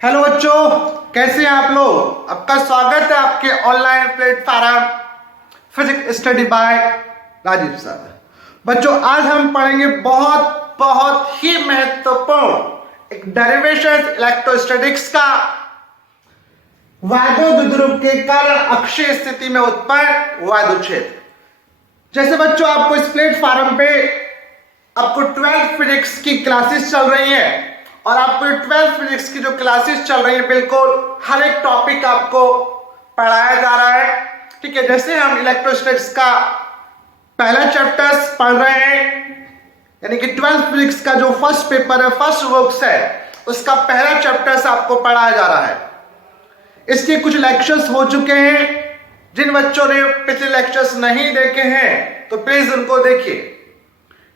Hello बच्चों, कैसे हैं आप लोग। आपका स्वागत है आपके online platform physics study by Rajiv sir. बच्चों, आज हम पढ़ेंगे बहुत बहुत ही महत्वपूर्ण एक डेरिवेशन इलेक्ट्रोस्टैटिक्स का। वैद्युत ध्रुव के कारण अक्षीय स्थिति में उत्पन्न वैद्युत क्षेत्र। जैसे बच्चों, आपको इस प्लेटफॉर्म पे आपको 12th फिजिक्स की क्लासेस चल रही हैं और आपको 12th फिजिक्स की जो क्लासेस चल रही है बिल्कुल हर एक टॉपिक आपको पढ़ाया जा रहा है। ठीक है, जैसे हम इलेक्ट्रोस्टैटिक्स का पहला चैप्टर्स पढ़ रहे हैं, यानी कि 12th फिजिक्स का जो फर्स्ट पेपर है, फर्स्ट वर्क्स है, उसका पहला चैप्टर्स आपको पढ़ाया जा रहा है। इसके कुछ लेक्चर्स हो चुके हैं। जिन बच्चों ने पिछले लेक्चर्स नहीं देखे हैं तो प्लीज उनको देखिए।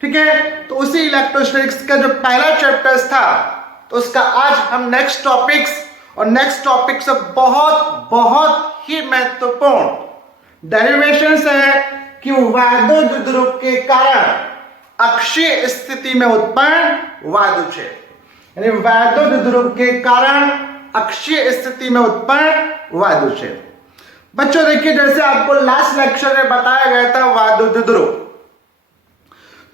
ठीक है, तो उसी इलेक्ट्रोस्टैटिक्स का जो पहला चैप्टर्स था, तो उसका आज हम नेक्स्ट टॉपिक से बहुत बहुत ही महत्वपूर्ण डेरिवेशंस है कि वैद्युत ध्रुव के कारण अक्षीय स्थिति में उत्पन्न वैद्युत क्षेत्र, यानी वैद्युत ध्रुव के कारण अक्षीय स्थिति में उत्पन्न वैद्युत क्षेत्र। बच्चों देखिए, जैसे आपको लास्ट लेक्चर में बताया गया था वैद्युत ध्रुव,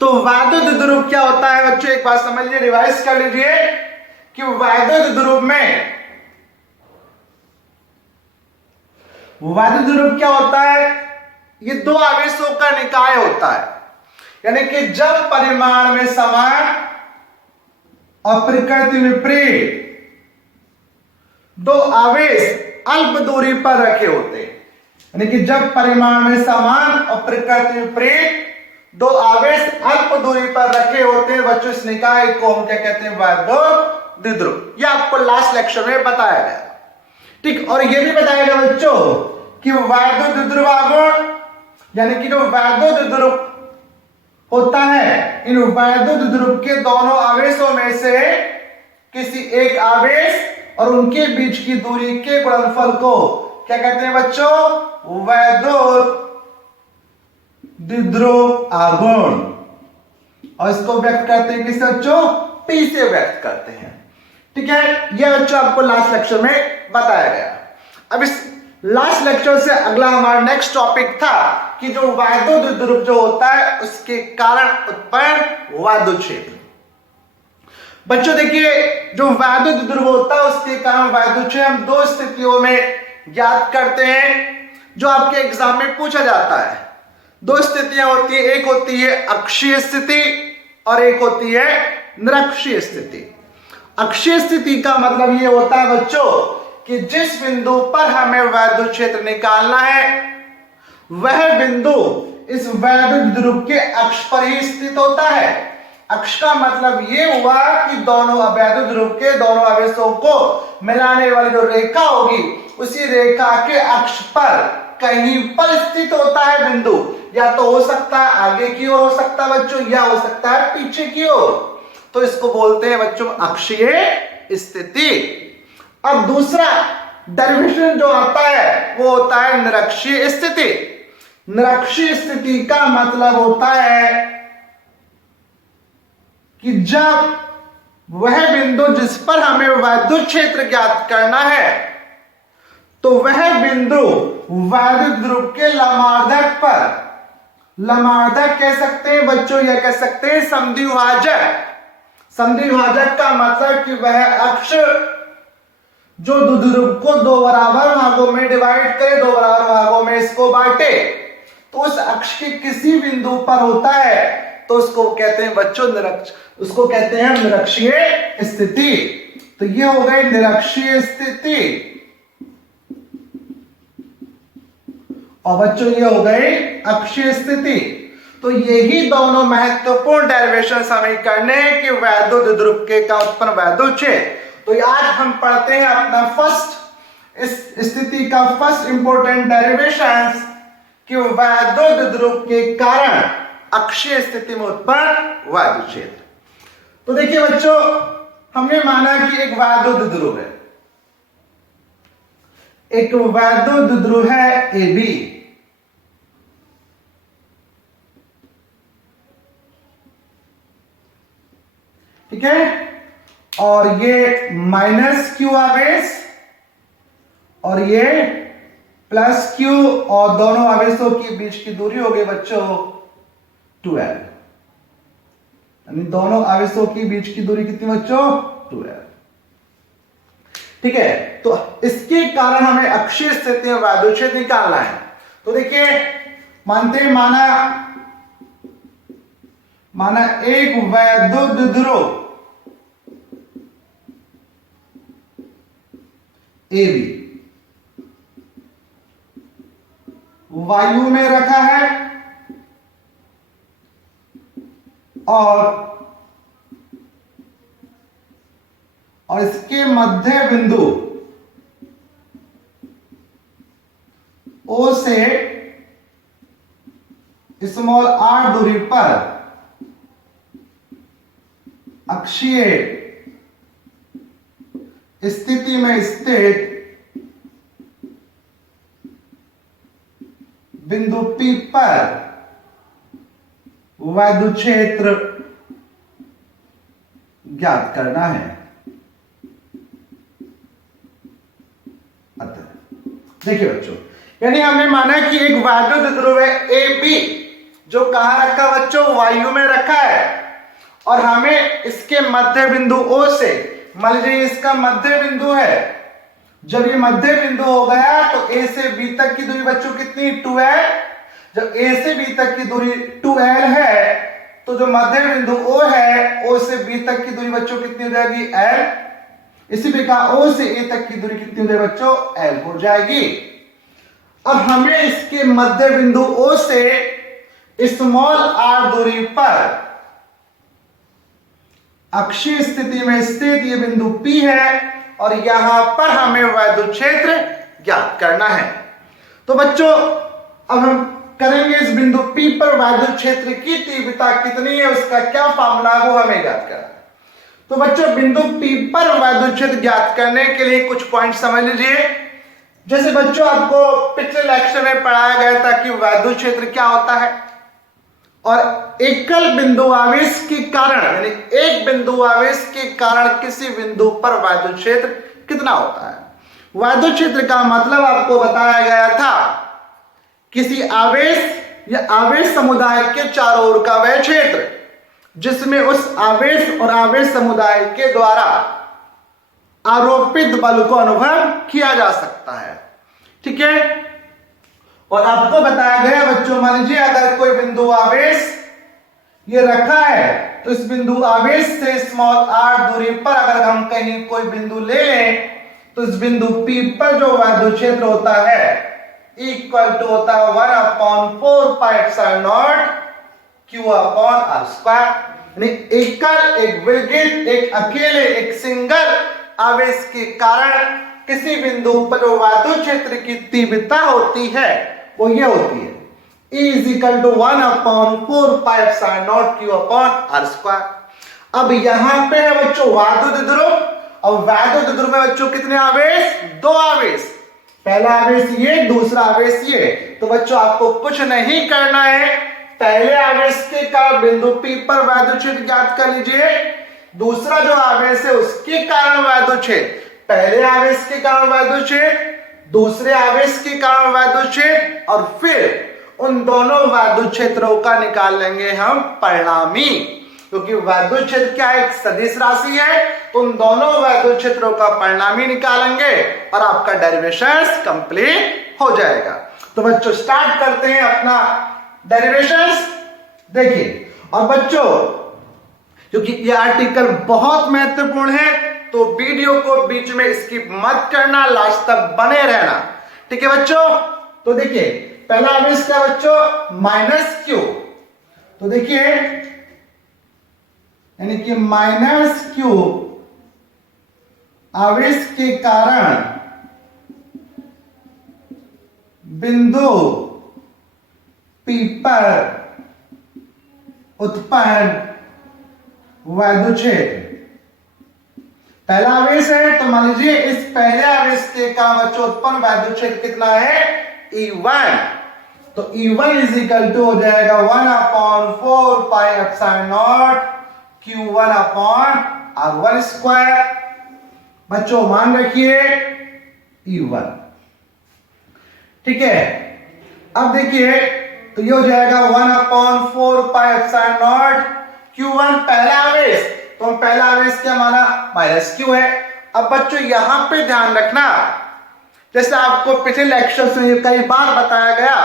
तो वैद्युत ध्रुव क्या होता है बच्चों, एक बात समझ लीजिए, रिवाइज कर लीजिए कि वैद्युत ध्रुव क्या होता है। ये दो आवेशों का निकाय होता है, यानी कि जब परिमाण में समान और प्रकृति विपरीत दो आवेश अल्प दूरी पर रखे होते हैं, यानी कि जब परिमाण में समान और प्रकृति विपरीत दो आवेश अल्प दूरी पर रखे होते हैं बच्चों, इस निकाय को हम क्या कहते हैं, वैद्युत ध्रुव। यह आपको लास्ट लेक्चर में बताया गया। ठीक, और यह भी बताया गया बच्चों कि वैद्युत ध्रुव आघूर्ण, यानी कि जो वैद्युत ध्रुव होता है, इन वैद्युत ध्रुव के दोनों आवेशों में से किसी एक आवेश और उनके बीच की दूरी के गुणनफल को क्या कहते हैं बच्चों, वैद्युत द्विध्रुव आघूर्ण। और इसको व्यक्त करते हैं किससे बच्चों, P से व्यक्त करते हैं। ठीक है, यह बच्चों आपको लास्ट लेक्चर में बताया गया। अब इस लास्ट लेक्चर से अगला हमारा नेक्स्ट टॉपिक था कि जो वैद्युत ध्रुव जो होता है उसके कारण उत्पन्न वैद्युत क्षेत्र। बच्चों देखिए, जो वैद्युत ध्रुव होता है उसके कारण वैद्युत क्षेत्र हम दो स्थितियों में ज्ञात करते हैं, जो आपके एग्जाम में पूछा जाता है। दो स्थितियां होती है, एक होती है अक्षीय स्थिति और एक होती है निरक्षीय स्थिति। अक्षीय स्थिति का मतलब यह होता है बच्चों कि जिस बिंदु पर हमें वैद्युत क्षेत्र निकालना है वह बिंदु इस वैद्युत ध्रुव के अक्ष पर ही स्थित होता है। अक्ष का मतलब यह हुआ कि दोनों वैद्युत ध्रुव के दोनों आवेशों को मिलाने वाली जो रेखा होगी उसी रेखा के अक्ष पर कहीं पर स्थित होता है बिंदु। या तो हो सकता है आगे की ओर हो सकता है बच्चों, या हो सकता है पीछे की ओर। तो इसको बोलते हैं बच्चों अक्षीय स्थिति। अब दूसरा डेरिवेशन जो आता है वो होता है निरक्षीय स्थिति। निरक्षीय स्थिति का मतलब होता है कि जब वह बिंदु जिस पर हमें वैद्युत क्षेत्र ज्ञात करना है तो वह बिंदु वैद्युत ध्रुव के लंबार्धक पर, लंबार्धक कह सकते हैं बच्चों, यह कह सकते हैं संधिभाजक। संधिभाजक का मतलब कि वह अक्ष जो ध्रुव को दो बराबर भागों में डिवाइड करे, दो बराबर भागों में इसको बांटे, तो उस अक्ष के किसी बिंदु पर होता है तो उसको कहते हैं बच्चों उसको कहते हैं निरक्षीय स्थिति। तो यह हो गई निरक्षीय स्थिति और बच्चों ये हो गई अक्षीय स्थिति। तो यही दोनों महत्वपूर्ण डेरिवेशंस हमें करने हैं कि वैद्युत ध्रुव के का उत्पन्न वैद्युत क्षेत्र। तो आज हम पढ़ते हैं अपना फर्स्ट इस स्थिति का फर्स्ट इंपॉर्टेंट डेरिवेशंस कि वैद्युत ध्रुव के कारण अक्षीय स्थिति में उत्पन्न वैद्युत क्षेत्र। तो देखिए बच्चों, हमने माना कि एक वैद्युत ध्रुव है, एक वैद्युत ध्रुव है AB। ठीक है, और ये माइनस क्यू आवेश और ये प्लस क्यू, और दोनों आवेशों के बीच की दूरी हो गई बच्चों 12, यानी दोनों आवेशों के बीच की दूरी कितनी बच्चों 12। ठीक है, तो इसके कारण हमें अक्षीय स्थिति में वैद्युत क्षेत्र निकालना है। तो देखिए मानते हैं माना एक वैद्युत ध्रुव AB वायु में रखा है और इसके मध्य बिंदु O से स्मॉल r दूरी पर अक्षीय स्थिति में स्थित बिंदु P पर वैद्युत क्षेत्र ज्ञात करना है। देखिए बच्चों, यानी हमने माना कि एक वैद्युत ध्रुव है AB जो कहां रखा बच्चों, वायु में रखा है, और हमें इसके मध्य बिंदु O से, मान लीजिए इसका मध्य बिंदु है, जब ये मध्य बिंदु हो गया तो A से B तक की दूरी बच्चों कितनी 2L। जब A से B तक की दूरी 2L है तो जो मध्य बिंदु O है, O से B तक की दूरी बच्चों कितनी हो जाएगी L। इसी प्रकार O से A तक की दूरी कितनी हो जाएगी बच्चों L हो जाएगी। अब हमें इसके मध्य बिंदु O से स्मॉल r दूरी पर अक्षीय स्थिति में स्थित ये बिंदु P है और यहां पर हमें वैद्युत क्षेत्र ज्ञात करना है। तो बच्चों अब हम करेंगे इस बिंदु P पर वैद्युत क्षेत्र की तीव्रता कितनी है उसका क्या फार्मूला है वो हमें ज्ञात करना है। तो बच्चों बिंदु P पर वैद्युत क्षेत्र ज्ञात करने के लिए कुछ पॉइंट समझ लीजिए। जैसे बच्चों आपको पिछले लेक्चर में पढ़ाया गया था कि वैद्युत क्षेत्र क्या होता है, और एकल बिंदु आवेश के कारण, यानी एक बिंदु आवेश के कारण किसी बिंदु पर वैद्युत क्षेत्र कितना होता है। वैद्युत क्षेत्र का मतलब आपको बताया गया था किसी आवेश या आवेश समुदाय के चारों ओर का वह क्षेत्र जिसमें उस आवेश और आवेश समुदाय के द्वारा आरोपित बल को अनुभव किया जा सकता है। ठीक है, और आपको बताया गया बच्चों, मान लीजिए अगर कोई बिंदु आवेश ये रखा है तो इस बिंदु आवेश से स्मॉल r दूरी पर अगर हम कहीं कोई बिंदु ले लें तो इस बिंदु P पर जो वैद्युत क्षेत्र होता है इक्वल टू होता है 1/4 पाई epsilon not Q upon r square. यानी एकल, एक विलगित, एक अकेले, एक सिंगल आवेश के कारण किसी बिंदु पर जो वैद्युत क्षेत्र की तीव्रता होती है वो ये होती है E is equal to 1/4 pi epsilon not Q upon r square. अब यहां पे है बच्चों वैद्युत ध्रुव, और वैद्युत ध्रुव में बच्चों कितने आवेश, दो आवेश, पहला आवेश ये, दूसरा आवेश ये। तो बच्चों आपको कुछ नहीं करना है, पहले आवेश के कारण बिंदु P पर वैद्युत क्षेत्र ज्ञात कर लीजिए, दूसरा जो आवेश है उसके कारण वैद्युत क्षेत्र, पहले आवेश के कारण वैद्युत क्षेत्र, दूसरे आवेश के कारण वैद्युत क्षेत्र, और फिर उन दोनों वैद्युत क्षेत्रों का निकाल लेंगे हम परिणामी, क्योंकि वैद्युत क्षेत्र क्या एक सदिश राशि है, तो उन दोनों वैद्युत क्षेत्रों का परिणामी निकालेंगे और आपका डेरिवेशन कंप्लीट हो जाएगा। तो बच्चों स्टार्ट करते हैं अपना डेरिवेशंस। देखिए, और बच्चों क्योंकि ये आर्टिकल बहुत महत्वपूर्ण है तो वीडियो को बीच में स्किप मत करना, लास्ट तक बने रहना। ठीक है बच्चों, तो देखिए पहला आवेश क्या बच्चों, माइनस Q। तो देखिए यानी कि माइनस Q आवेश के कारण बिंदु P पर उत्पन्न वैद्युत क्षेत्र, पहला आवेश है तो मान लीजिए इस पहले आवेश के कारण बच्चों उत्पन्न वैद्युत क्षेत्र कितना है E1। तो E1 इज इक्वल टू हो जाएगा 1/4 पाई epsilon naught Q1 upon r1 square, बच्चों मान रखिए E1, ठीक है। अब देखिए तो ये हो जाएगा 1/4πε0 Q1 पहला आवेश, तो हम पहला आवेश क्या माना, माइनस Q है। अब बच्चों यहां पे ध्यान रखना, जैसे आपको पिछले लेक्चर्स में कई बार बताया गया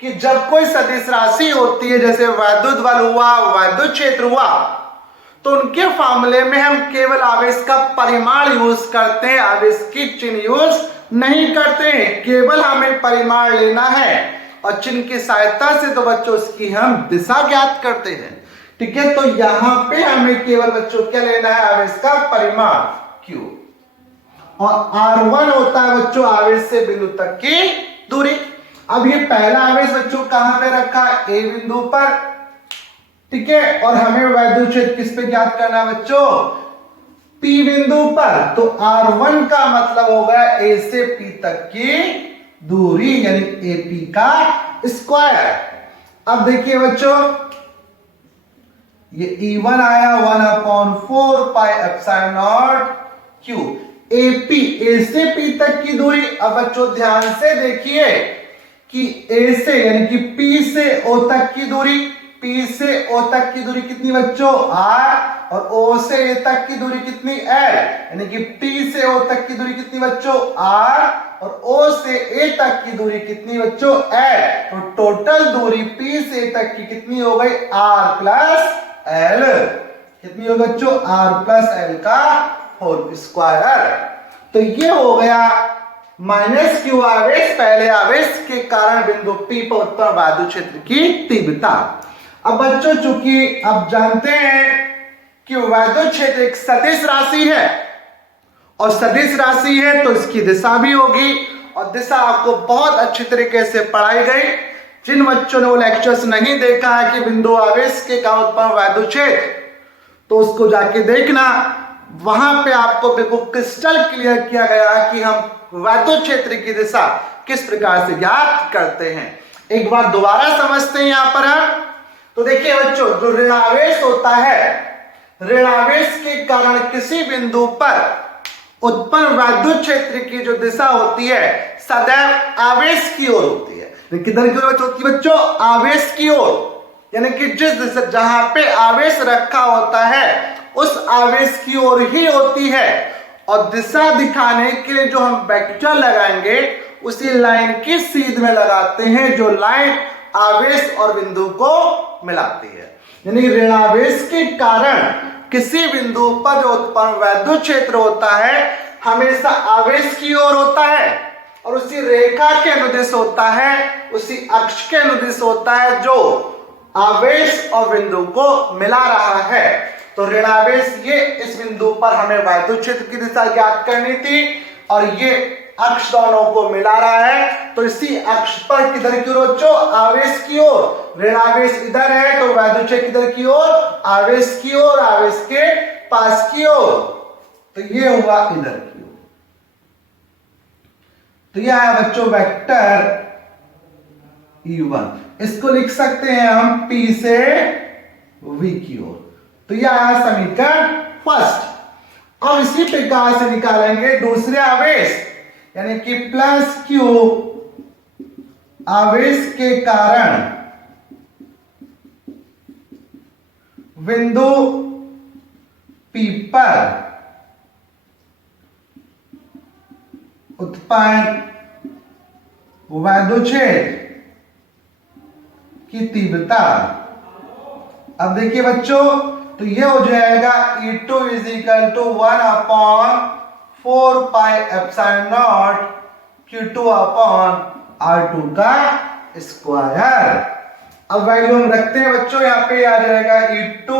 कि जब कोई सदिश राशि होती है, जैसे वैद्युत बल हुआ, वैद्युत क्षेत्र हुआ, तो उनके फॉर्मूले में हम केवल आवेश का परिमाण यूज करते हैं, आवेश की चिन्ह यूज नहीं करते हैं। केवल हमें परिमाण लेना है और चिन्ह की सहायता से तो बच्चों उसकी हम दिशा ज्ञात करते हैं, ठीक है। तो यहां पे हमें केवल बच्चों क्या लेना है, आवेश का परिमाण Q, और R1 होता है बच्चों आवेश से बिंदु तक की दूरी। अब ये पहला आवेश बच्चों कहां पे रखा, A बिंदु पर, ठीक है। और हमें वैद्युत क्षेत्र किस पे ज्ञात करना है बच्चों, P बिंदु पर। तो R1 का मतलब होगा A से P तक की दूरी, यानी AP का स्क्वायर। अब देखिए बच्चों ये E1 आया 1/4πε0 Q, AP A से P तक की दूरी। अब बच्चों ध्यान से देखिए कि A से यानी कि P से O तक की दूरी, P से O तक की दूरी कितनी बच्चों, R, और O से A तक की दूरी कितनी, L, यानी कि P से O तक की दूरी कितनी बच्चों, R, और O से A तक की दूरी कितनी बच्चों, L। तो टोटल दूरी P से A तक की कितनी हो गई, R प्लस L, कितनी हो बच्चों, R प्लस L का होल स्क्वायर। तो ये हो गया माइनस Q आवेश, पहले आवेश के कारण बिंदु P पर उत्पन्न वैद्युत क्षेत्र की तीव्रता। अब बच्चों चूंकि अब जानते हैं कि वैद्युत क्षेत्र एक सदिश राशि है, और सदिश राशि है तो इसकी दिशा भी होगी, और दिशा आपको बहुत अच्छी तरीके से पढ़ाई गई। जिन बच्चों ने वो लेक्चर्स नहीं देखा है कि बिंदु आवेश के कारण उत्पन्न वैद्युत क्षेत्र, तो उसको जाके देखना, वहां पे आपको बिल्कुल क्रिस्टल क्लियर किया गया कि हम वैद्युत क्षेत्र की दिशा किस प्रकार से ज्ञात करते हैं। एक बार दोबारा समझते हैं यहां पर हम। तो देखिए बच्चों, जो ऋणावेश होता है, ऋणावेश के कारण किसी बिंदु पर उत्पन्न वैद्युत क्षेत्र की जो दिशा होती है सदैव आवेश की ओर होती है। किधर की ओर होती है बच्चों, आवेश की ओर, यानी कि जिस दिशा जहां पे आवेश रखा होता है उस आवेश की ओर ही होती है। और दिशा दिखाने के लिए जो हम वेक्टर लगाएंगे उसी लाइन की सीध में लगाते हैं, जो लाइन आवेश और बिंदु को मिलाती है। यानी ऋणावेश के कारण किसी बिंदु पर जो उत्पन्न वैद्युत क्षेत्र होता है हमेशा आवेश की ओर होता है, और उसी रेखा के अनुदिश होता है, उसी अक्ष के अनुदिश होता है जो आवेश और बिंदु को मिला रहा है। तो ऋणावेश ये इस बिंदु पर हमें वैद्युत क्षेत्र की दिशा ज्ञात करनी थी, और ये अक्ष दोनों को मिला रहा है, तो इसी अक्ष पर किधर की ओर बच्चों, आवेश की ओर। ऋणावेश इधर है तो वैद्युत क्षेत्र किधर की ओर, आवेश की ओर, आवेश के पास की ओर। तो ये हुआ इधर की ओर। तो यह है बच्चों वेक्टर E1, इसको लिख सकते हैं हम P से V की ओर। तो यह आया समीकरण फर्स्ट। अब इसी प्रकार से निकालेंगे दूसरे आवेश, यानी कि प्लस Q आवेश के कारण बिंदु P पर उत्पन्न वैद्युत क्षेत्र की तीव्रता। अब देखिए बच्चों, तो ये हो जाएगा E2 is equal to 1/4πε0 Q2 upon R2 का स्क्वायर। अब वैल्यू हम रखते हैं बच्चों, यहां पे आ जाएगा E2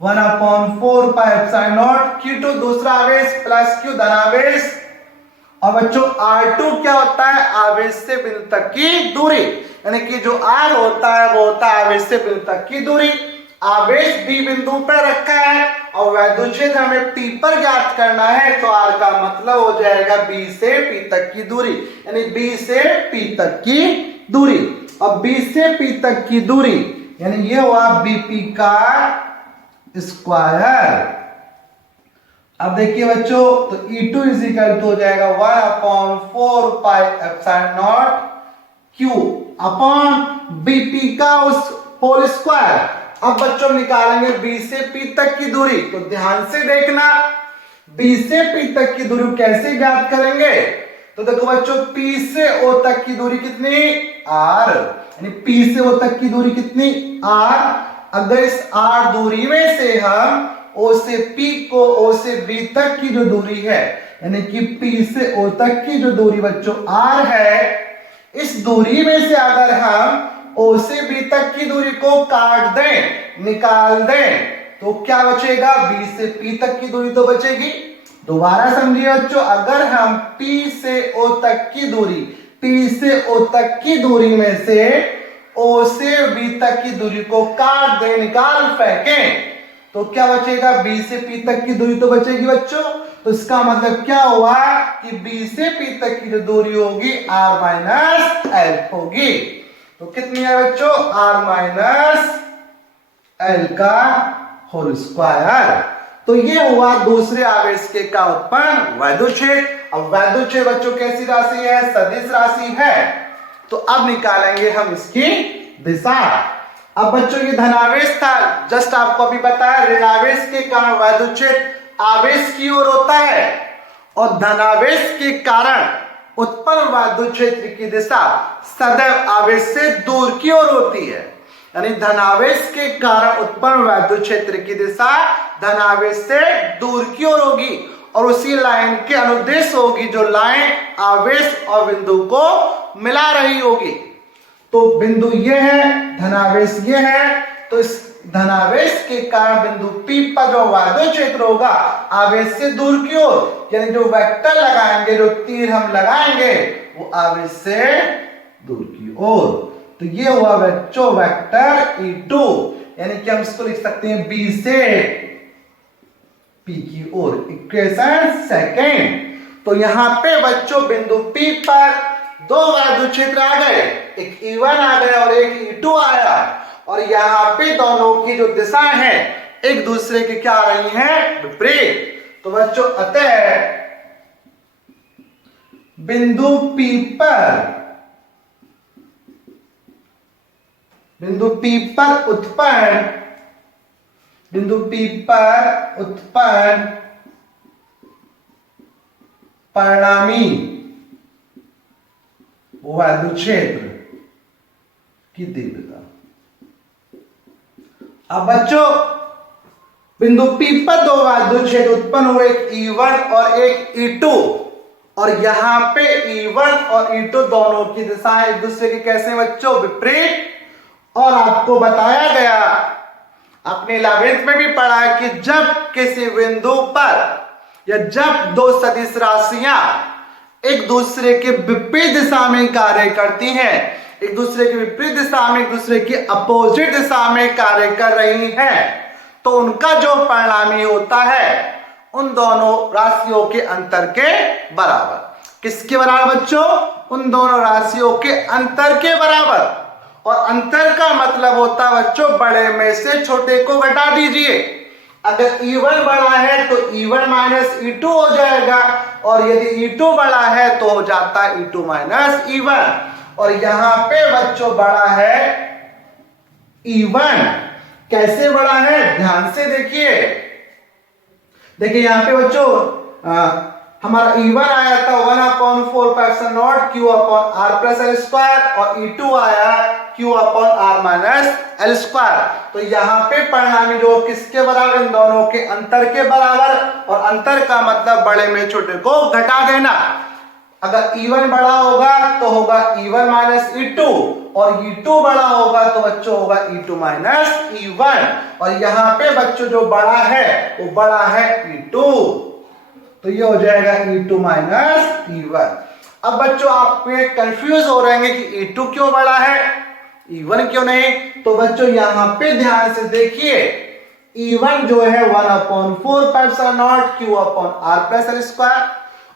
1/4πε0 Q2 दूसरा आवेश प्लस Q धनावेश, और बच्चों R2 क्या होता है, आवेश से बिंदु तक की दूरी, यानी कि जो R होता है वो होता है आवेश से बिंदु तक की दूरी। आवेश B बिंदु पर रखा है और वैद्युत क्षेत्र हमें P पर ज्ञात करना है, तो R का मतलब हो जाएगा B से P तक की दूरी, यानी B से P तक की दूरी। अब B से P तक की दूरी यानी ये हुआ BP का स्क्वायर। अब देखिए बच्चों, तो E2 इज इक्वल टू हो जाएगा 1/4 पाई epsilon not Q upon BP का उस होल स्क्वायर। अब बच्चों निकालेंगे B से P तक की दूरी, तो ध्यान से देखना B से P तक की दूरी कैसे ज्ञात करेंगे। तो देखो बच्चों, P से O तक की दूरी कितनी, R, यानी P से O तक की दूरी कितनी, R। अगर इस R दूरी में से हम O से P को O से B तक की जो दूरी है, यानी कि P से O तक की जो दूरी बच्चों R है, इस दूरी में से अगर हम O से B तक की दूरी को काट दें, निकाल दें, तो क्या बचेगा, B से P तक की दूरी तो बचेगी। दोबारा समझिए बच्चों, अगर हम P से O तक की दूरी, P से O तक की दूरी में से O से B तक की दूरी को काट दें, निकाल फेंकें, तो क्या बचेगा, B से P तक की दूरी तो बचेगी बच्चों। तो इसका मतलब क्या हुआ कि B से P तक की जो दूरी होगी R माइनस L होगी। तो कितनी है बच्चों, R माइनस L का होल स्क्वायर। तो ये हुआ दूसरे आवेश के का उत्पन्न वैद्युत क्षेत्र। अब वैद्युत क्षेत्र बच्चों कैसी राशि है, सदिश राशि है। तो अब निकालेंगे हम इसकी दिशा। अब बच्चों ये धनावेश था, जस्ट आपको अभी बताया, ऋणावेश के कारण वैद्युत क्षेत्र आवेश की ओर होता है, और धनावेश के कारण उत्पन्न वैद्युत क्षेत्र की दिशा सदैव आवेश से दूर की ओर होती है। यानी धनावेश के कारण उत्पन्न वैद्युत क्षेत्र की दिशा धनावेश से दूर की ओर होगी, और उसी लाइन के अनुदेश होगी जो लाइन आवेश और बिंदु को मिला रही होगी। तो बिंदु ये है, धनावेश ये है, तो इस धनावेश के कारण बिंदु P पर जो वैद्युत क्षेत्र होगा आवेश से दूर की ओर, यानी जो वेक्टर लगाएंगे, जो तीर हम लगाएंगे, वो आवेश से दूर की ओर। तो ये हुआ बच्चों वेक्टर E2, यानी कि हम इसको लिख सकते हैं B से P की ओर। Equation second. तो यहां पे बच्चों बिंदु P पर दो वैद्युत क्षेत्र आ गए, एक E1 आ गया और एक E2 आया, और यहां पे दोनों की जो दिशा है एक दूसरे की क्या आ रही है, विपरीत। तो बच्चों अतः बिंदु P पर उत्पन्न परिणामी वैद्युत क्षेत्र की तीव्रता। अब बच्चों बिंदु P पर दो वैद्युत क्षेत्र उत्पन्न हुए, एक E1 और एक E2, और यहां पे E1 और E2 दोनों की दिशाएं एक दूसरे के कैसे बच्चों, विपरीत। और आपको बताया गया, अपने 11th में भी पढ़ा कि जब किसी बिंदु पर या जब दो सदिश राशियां एक दूसरे के विपरीत दिशा में कार्य करती हैं, एक दूसरे के विपरीत दिशा में, एक दूसरे की अपोजिट दिशा में कार्य कर रही हैं, तो उनका जो परिणामी होता है उन दोनों राशियों के अंतर के बराबर। किसके बराबर बच्चों, उन दोनों राशियों के अंतर के बराबर। और अंतर का मतलब होता है बच्चों, बड़े में से छोटे को घटा दीजिए। अगर E1 बड़ा है तो E1 माइनस E2 हो जाएगा, और यदि E2 बड़ा है तो हो जाता है E2 माइनस E1। और यहां पे बच्चों बड़ा है E1। कैसे बड़ा है, ध्यान से देखिए यहां पे बच्चों हमारा E1 आया था 1/4 pi not Q upon R plus L square, और E2 आया Q upon R minus L square. तो यहाँ पे परिणामी जो किसके बराबर, इन दोनों के अंतर के बराबर, और अंतर का मतलब बड़े में छोटे को घटा देना। अगर E1 बड़ा होगा तो होगा E1 माइनस E2, और E2 बड़ा होगा तो बच्चों होगा E2 माइनस E1। और यहाँ पे बच्चों जो बड़ा है वो बड़ा है E2, तो ये हो जाएगा E2 माइनस E1। अब बच्चों आप कंफ्यूज हो रहे हैं कि E2 क्यों बड़ा है, E1 क्यों नहीं। तो बच्चों यहां पे ध्यान से देखिए, E1 जो है 1/4 pi not Q upon R plus L square,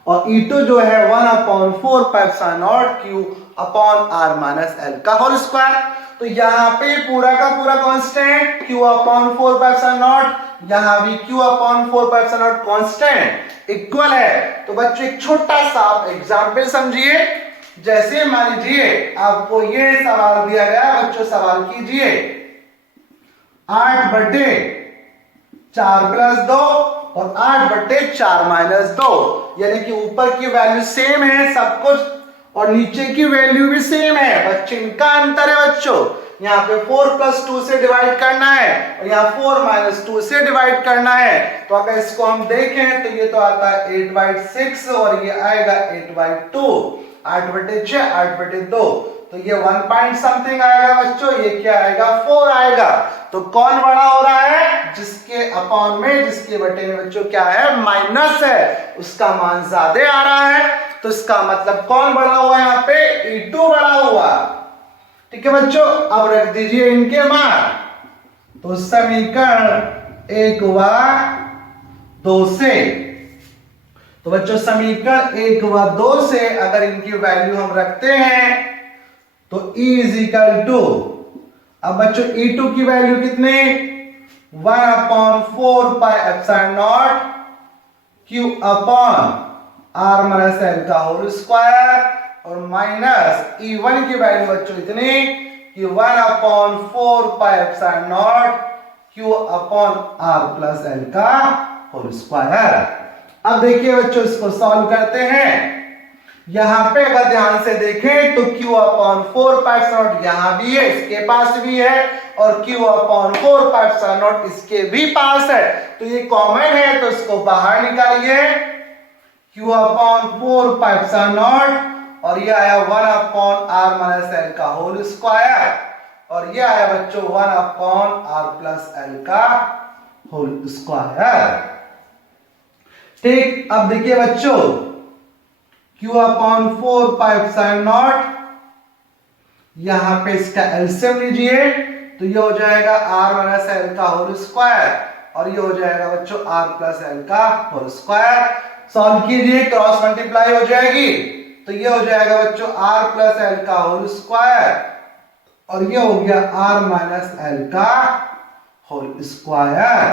और E2 जो है 1/4 pi not Q upon R minus L का होल स्क्वायर। तो यहाँ पे पूरा का पूरा कांस्टेंट q अपॉन 4/0, यहाँ भी q अपॉन 4/0 कांस्टेंट इक्वल है। तो बच्चों एक छोटा सा एग्जाम्पल समझिए। जैसे मान लीजिए आपको ये सवाल दिया गया, बच्चों सवाल कीजिए 8/4+2 और 8/4-2, यानी कि ऊपर की वैल्यू सेम है सब कुछ और नीचे की वैल्यू भी सेम है। बच्चे इनका अंतर है बच्चों, यहाँ पे 4+2 से डिवाइड करना है और यहाँ 4-2 से डिवाइड करना है। तो अगर इसको हम देखें तो ये तो आता है 8/6 और ये आएगा 8/2, 8/6 8/2, तो ये 1 पॉइंट समथिंग आएगा बच्चों, ये क्या आएगा 4 आएगा। तो कौन बड़ा हो रहा है, जिसके अपॉन में जिसके बटे में बच्चों क्या है माइनस है, उसका मान ज्यादा आ रहा है। तो इसका मतलब कौन बड़ा हुआ यहाँ पे, E2 बड़ा हुआ। ठीक है बच्चों, अब रख दीजिए इनके मान। तो समीकरण 1 व 2 से, तो बच्चों समीकरण 1 व 2 से अगर इनकी वैल्यू हम रखते हैं तो E इजिकल टू, अब बच्चों E2 की वैल्यू कितने 1/4πε0 Q upon R minus L का होल स्क्वायर और माइनस E1 की वैल्यू बच्चों इतनी कि 1/4πε0 Q upon R plus L का होल स्क्वायर। अब देखिए बच्चों इसको सॉल्व करते हैं। यहां पे अगर ध्यान से देखें तो Q अपॉन 4πε0 यहां भी है, इसके पास भी है, और Q अपॉन 4πε0 इसके भी पास है। तो ये कॉमन है तो इसको बाहर निकालिए, Q अपॉन 4πε0 और ये आया 1/r माइनस L का होल स्क्वायर और ये आया बच्चों 1/r प्लस L का होल स्क्वायर। ठीक, अब देखिए बच्चों Q अपॉन 4πε0, यहां पे इसका एलसीएम लीजिए तो ये हो जाएगा r माइनस L का होल स्क्वायर और ये हो जाएगा बच्चों r प्लस L का होल स्क्वायर। सॉल्व कीजिए, क्रॉस मल्टीप्लाई हो जाएगी तो ये हो जाएगा बच्चों r प्लस L का होल स्क्वायर और ये हो गया r माइनस L का होल स्क्वायर।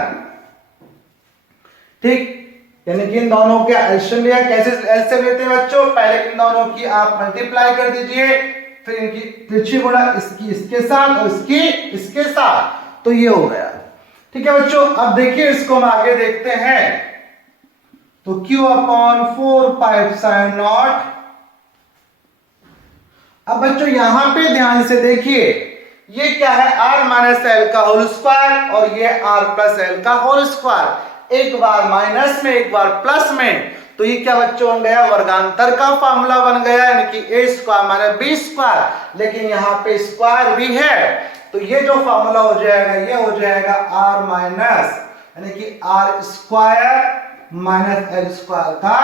ठीक, यानी कि इन दोनों के एलसीएम लिया। कैसे एलसीएम लेते हैं बच्चों, पहले इन दोनों की आप मल्टीप्लाई कर दीजिए, फिर इनकी तिरछी गुणा इसकी इसके साथ और इसकी इसके साथ, तो ये हो गया। ठीक है बच्चों, अब देखिए इसको हम आगे देखते हैं। तो Q अपॉन 4πε0, अब बच्चों यहां पे ध्यान से देखिए ये क्या है r माइनस L का होल स्क्वायर और ये r प्लस L का होल स्क्वायर, एक बार माइनस में एक बार प्लस में, तो ये क्या बच्चों बन गया वर्गांतर का फॉर्मूला बन गया, यानी कि a square minus b square, लेकिन यहाँ पे स्क्वायर भी है तो ये जो फॉर्मूला हो जाएगा ये हो जाएगा r माइनस यानी कि r square minus L square का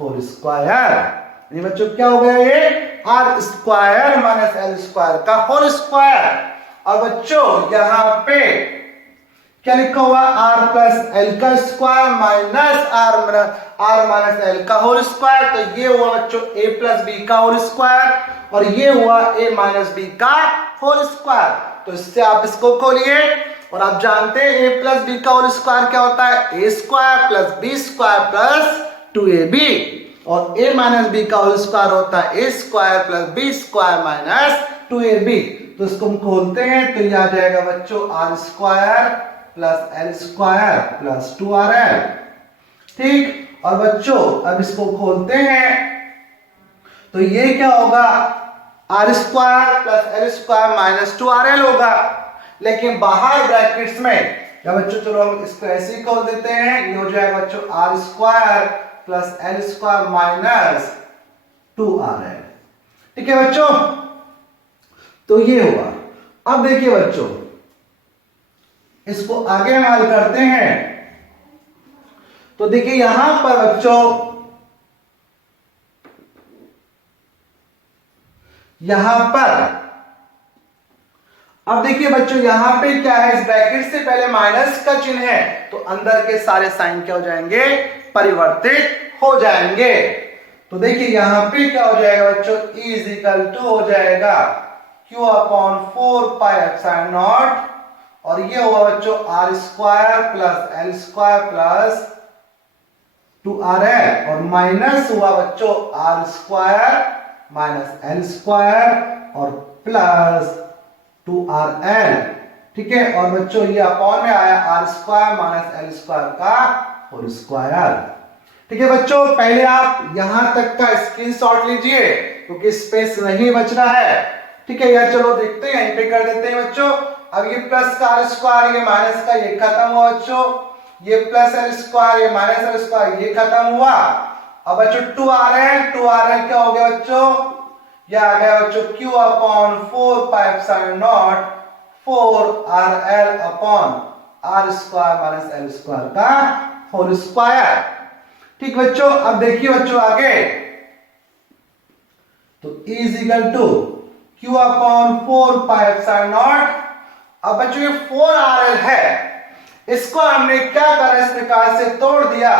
होल स्क्वायर। ये बच्चों क्या हो गया, ये r square minus L square का होल स्क्वायर। और बच्चों यहाँ पे क्या लिखा हुआ, r प्लस L का square minus r minus L का होल स्क्वायर, तो ये हुआ बच्चों a प्लस b का होल स्क्वायर और ये हुआ a माइनस b का होल स्क्वायर। तो इससे आप इसको खोलिए और आप जानते हैं a प्लस b का होल स्क्वायर क्या होता है, a square plus b square plus 2ab, और a माइनस b का होल स्क्वायर होता है a square plus b square minus 2ab। तो इसको हम खोलते हैं तो ये आ जाएगा बच्चों r square plus L square plus 2rl। ठीक, और बच्चों अब इसको खोलते हैं तो ये क्या होगा, r square plus L square minus 2rl होगा, लेकिन बाहर ब्रैकेट्स में या बच्चों चलो हम इसको ऐसे ही खोल देते हैं, ये हो जाएगा बच्चों r square plus L square minus 2rl। ठीक है बच्चों, तो ये हुआ। अब देखिए बच्चों इसको आगे हम हल करते हैं तो देखिए यहां पर बच्चों यहां पर अब देखिए बच्चों यहां पे क्या है, इस ब्रैकेट से पहले माइनस का चिन्ह है तो अंदर के सारे साइन क्या हो जाएंगे, परिवर्तित हो जाएंगे। तो देखिए यहां पे क्या हो जाएगा बच्चों, E इजिकल टू हो जाएगा Q upon 4 pi epsilon naught, और ये हुआ बच्चों R square plus L square plus 2rl, और माइनस हुआ बच्चों R square minus L square और प्लस 2rl। ठीक है, और बच्चों ये अपॉन में आया R square minus L square का होल स्क्वायर। ठीक है बच्चों, पहले आप यहां तक का स्क्रीनशॉट लीजिए क्योंकि स्पेस नहीं बच रहा है। ठीक है, या चलो देखते हैं, पे कर देते हैं बच्चों। अब ये प्लस का आर स्क्वायर, ये माइनस का, ये खत्म हुआ बच्चों। ये प्लस एल स्क्वायर, ये माइनस एल स्क्वायर, ये खत्म हुआ। अब बच्चों 2rl क्या हो गया बच्चों, ये आ गया बच्चों q upon 4 pi epsilon naught 4rl upon R square minus L square का होल स्क्वायर। ठीक बच्चों, अब देखिए बच्चों आगे, तो E is equal to Q upon 4 pi epsilon naught. अब बच्चों ये 4rl है, इसको हमने क्या करा, इस प्रकार से तोड़ दिया,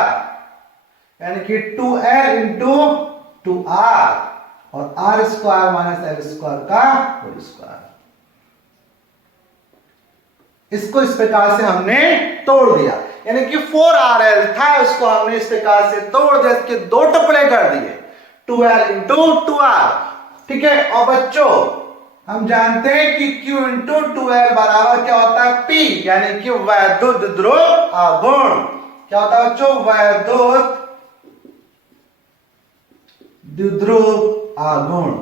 यानी कि 2l इंटू 2r और R square minus L square का होल स्क्वायर। इसको इस प्रकार से हमने तोड़ दिया, यानी कि 4rl था, उसको हमने इस प्रकार से तोड़ दिया, इसके दो टुकड़े कर दिए, 2l इंटू 2r। ठीक है, और बच्चों हम जानते हैं कि q इंटू 2l बराबर क्या होता है, p, यानी कि वैद्युत ध्रुव आघूर्ण। क्या होता है बच्चों, वैद्युत ध्रुव आघूर्ण।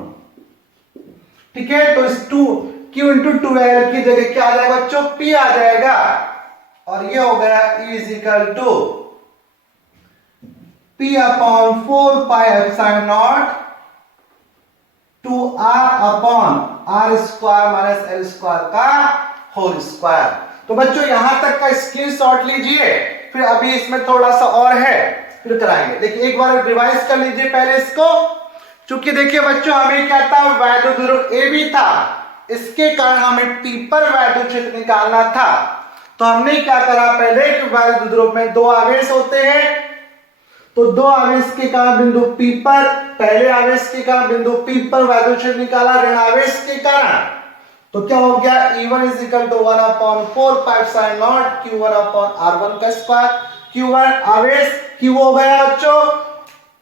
ठीक है, तो इस q इंटू 2l की जगह क्या आ जाएगा बच्चों, p आ जाएगा, और ये हो गया E is equal to P upon 4 pi epsilon naught 2r upon R square minus L square का होल स्क्वायर। तो बच्चों यहां तक का स्क्रीनशॉट लीजिए, फिर अभी इसमें थोड़ा सा और है, फिर कराएंगे। देखिए एक बार रिवाइज कर लीजिए पहले इसको, चूंकि देखिए बच्चों हमें क्या था, वैद्युत ध्रुव ए भी था, इसके कारण हमें P पर वैद्युत क्षेत्र निकालना था। तो हमने क्या करा पहले कि वैद्युत ध्रुव में दो आवेश होते हैं, तो दो आवेश के कारण बिंदु P पर, पहले आवेश के कारण बिंदु P पर वैद्युत क्षेत्र निकाला ऋण आवेश के कारण, तो क्या हो गया, E1 is equal to 1 upon 4 pi epsilon naught Q1 upon R1 का स्क्वायर। Q1 आवेश Q हो गया बच्चों।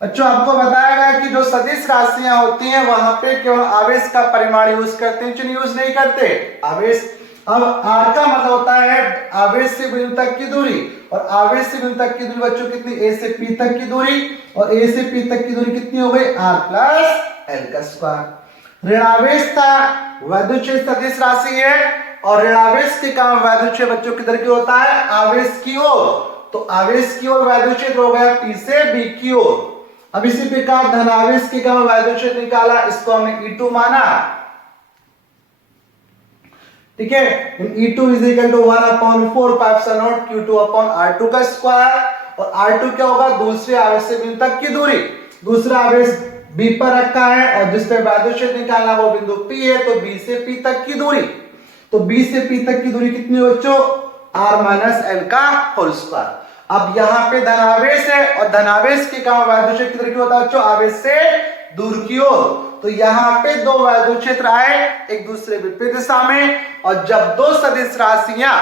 बच्चों आपको बताया गया कि जो सदिश राशियां होती हैं वहां पे केवल आवेश का परिमाण यूज करते हैं, चिन्ह यूज नहीं करते आवेश। अब r का मतलब होता है आवेश से बिंदु तक की दूरी, और आवेश से बिंदु तक की दूरी बच्चों कितनी, a से p तक की दूरी, और a से p तक की दूरी कितनी हो गई, r प्लस l का स्क्वायर। ऋणावेश था, वैद्युत क्षेत्र सदिश राशि है, और ऋणावेश के कारण वैद्युत क्षेत्र बच्चों किधर की होता है, आवेश की ओर, तो आवेश की ओर वैद्युत क्षेत्र हो गया p से b की ओर। अब इसी प्रकार धनावेश के कारण वैद्युत क्षेत्र निकाला, इसको हमने E2 माना। ठीक है, E2 is equal to 1 upon 4 pi epsilon naught Q2 upon R2 का स्क्वायर, और R2 क्या होगा, दूसरे आवेश से बिंदु तक की दूरी, दूसरा आवेश B पर रखा है और जिस पे वैद्युत क्षेत्र निकालना वो बिंदु P है, तो B से P तक की दूरी, तो B से P तक की दूरी कितनी है बच्चों, R माइनस L का होल स्क्वायर। अब यहाँ पे धनावेश है, और धनावेश के कारण वैद्युत क्षेत्र किधर की होता है बच्चों, आवेश से दूर की ओर, तो यहाँ पे दो वैद्युत क्षेत्र आए एक दूसरे विपरीत दिशा में, और जब दो सदिश राशियां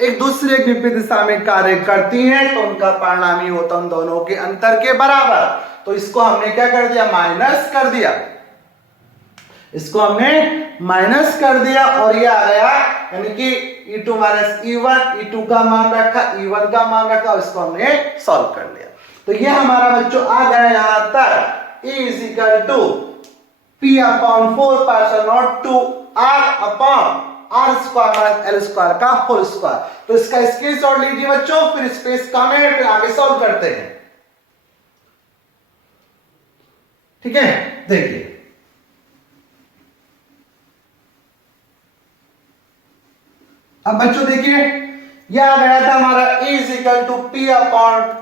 एक दूसरे की विपरीत दिशा में कार्य करती हैं तो उनका परिणाम ही होता है उन दोनों के अंतर के बराबर। तो इसको हमने क्या कर दिया, माइनस कर दिया, इसको हमने माइनस कर दिया, और ये आ गया, यानी कि E2 माइनस E1, E2 का मान रखा, E1 का मान रखा, इसको हमने सॉल्व कर लिया। तो ये हमारा बच्चों आ गया यहां तक E is equal to P upon 4 pi epsilon naught 2R upon R square minus L square का होल स्क्वायर। तो इसका स्क्रीनशॉट लीजिए बच्चों, फिर स्पेस कम है, फिर आगे सॉल्व करते हैं। ठीक है, देखिए अब बच्चों देखिए, यह आ गया था हमारा E is equal to P upon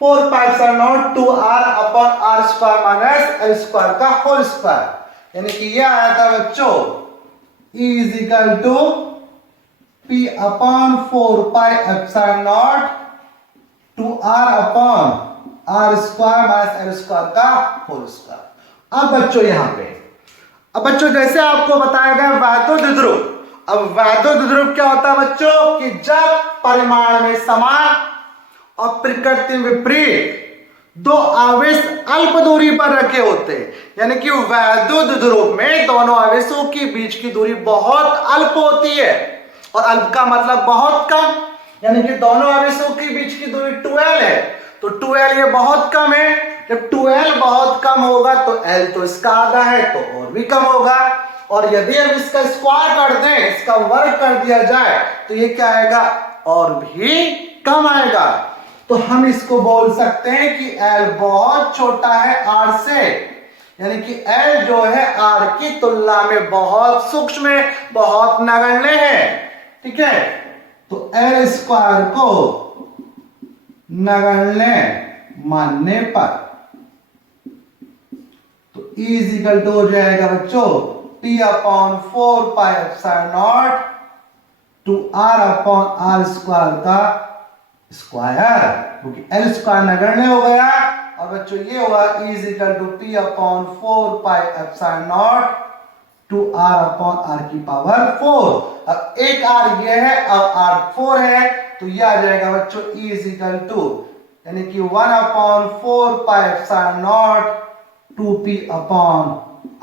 4 pi epsilon naught 2R upon R square minus L square का होल स्क्वायर, यानी कि यह आया था बच्चों E is equal to P upon 4 pi epsilon naught 2R upon R square minus L square का whole square. अब बच्चों यहां पे अब बच्चों जैसे आपको बताया गया वैधो द्विध्रुव, अब वैधो द्विध्रुव क्या होता है बच्चों कि जब परिमाण में समान और प्रकृति में विपरीत दो आवेश अल्प दूरी पर रखे होते हैं, यानी कि वैधो द्विध्रुव में दोनों आवेशों के बीच की दूरी बहुत अल्प होती है, और अल्प का मतलब बहुत कम, यानी कि दोनों आवेशों के बीच की दूरी 12 है, तो 12 ये बहुत कम है। जब 12 बहुत कम होगा तो L तो इसका आधा है तो और भी कम होगा, और यदि हम इसका स्क्वायर कर दें, इसका वर्ग कर दिया जाए तो ये क्या आएगा, और भी कम आएगा। तो हम इसको बोल सकते हैं कि L बहुत छोटा है R से, यानी कि L जो है R की तुलना में बहुत सूक्ष्म है, बहुत नगण्य है। ठीक है, तो L स्क्वायर को नगण्य मानने पर तो E इज इक्वल टू हो जाएगा बच्चों P upon 4 pi epsilon naught two R upon R square का स्क्वायर, क्योंकि L स्क्वायर नगण्य हो गया, और बच्चों ये होगा E is equal to P upon 4 pi epsilon naught two R upon R की पावर 4। अब एक R ये है, अब R 4 है, तो ये आ जाएगा बच्चों E इज इक्वल टू, यानी कि 1 upon 4 pi epsilon not 2p upon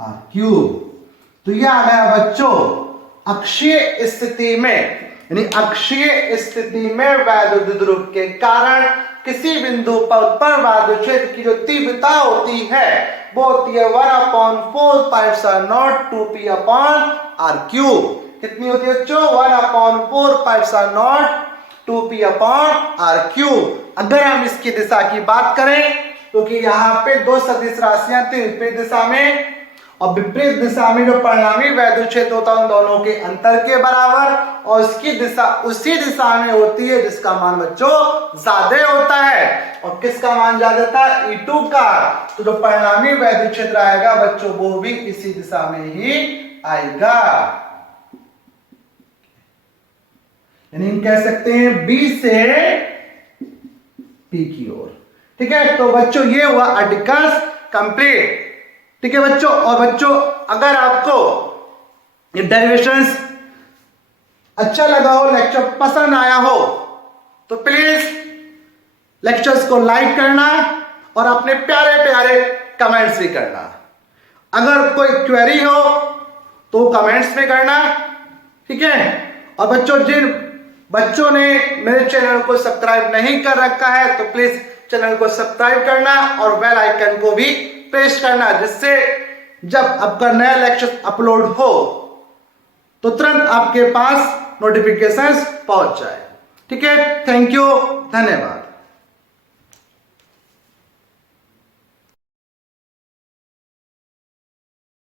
R cube. तो ये आ गया बच्चों अक्षीय स्थिति में, यानी अक्षीय स्थिति में वैद्युत द्विध्रुव के कारण किसी बिंदु पर उत्पन्न वैद्युत क्षेत्र की जो तीव्रता होती है वो होती है 1 upon 4 pi epsilon not 2p upon R cube. कितनी होती है बच्चों, 1 upon 4 pi epsilon not 2p upon R cube. अगर हम इसकी दिशा की बात करें, क्योंकि यहाँ पे दो सदिश राशियां थी, विपरीत दिशा में और विपरीत दिशा में जो परिणामी वैद्युत क्षेत्र होता है उन दोनों के अंतर के बराबर, और उसकी दिशा उसी दिशा में होती है जिसका मान बच्चों ज्यादा होता है। और किसका मान ज्यादा था, E2 का। तो जो परिणामी वैद्युत क्षेत्र आएगा बच्चों वो भी इसी दिशा में ही आएगा, यानी हम कह सकते हैं B से P की ओर। ठीक है, तो बच्चों ये हुआ अडिकस कंप्लीट। ठीक है बच्चों, और बच्चों अगर आपको ये डेरिवेशंस अच्छा लगा हो, लेक्चर पसंद आया हो, तो प्लीज लेक्चर्स को लाइक करना और अपने प्यारे प्यारे कमेंट्स भी करना। अगर कोई क्वेरी हो तो कमेंट्स में करना। ठीक है, और बच्चों जिन बच्चों ने मेरे चैनल को सब्सक्राइब नहीं कर रखा है तो प्लीज चैनल को सब्सक्राइब करना और बेल आइकन को भी प्रेस करना, जिससे जब आपका नया लेक्चर अपलोड हो तो तुरंत आपके पास नोटिफिकेशंस पहुंच जाए। ठीक है, थैंक यू, धन्यवाद।